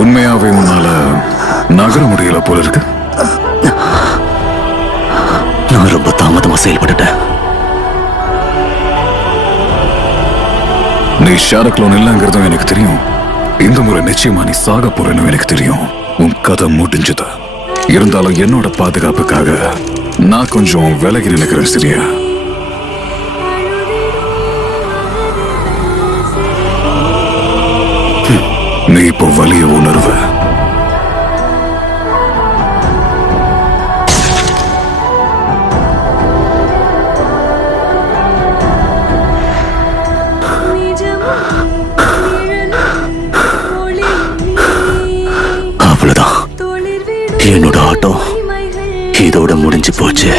உண்மையாவே உன்னால நகர முடியல போல இருக்கு. நான் ரொம்ப தாமதமா செயல்பட்டுட்டேன். நீ ஷாரக்லோன் இல்லைங்கிறதும் எனக்கு தெரியும். இந்த முறை நிச்சயமா நீ சாக போறேன்னு எனக்கு தெரியும். உன் கதை முடிஞ்சது. இருந்தாலும் என்னோட பாதுகாப்புக்காக நான் கொஞ்சம் விலகி நினைக்கிறேன், சரியா? நீ இப்போ வலிய உணர்வ. அவ்வளவுதான், என்னோட ஆட்டம் இதோட முடிஞ்சு போச்சு.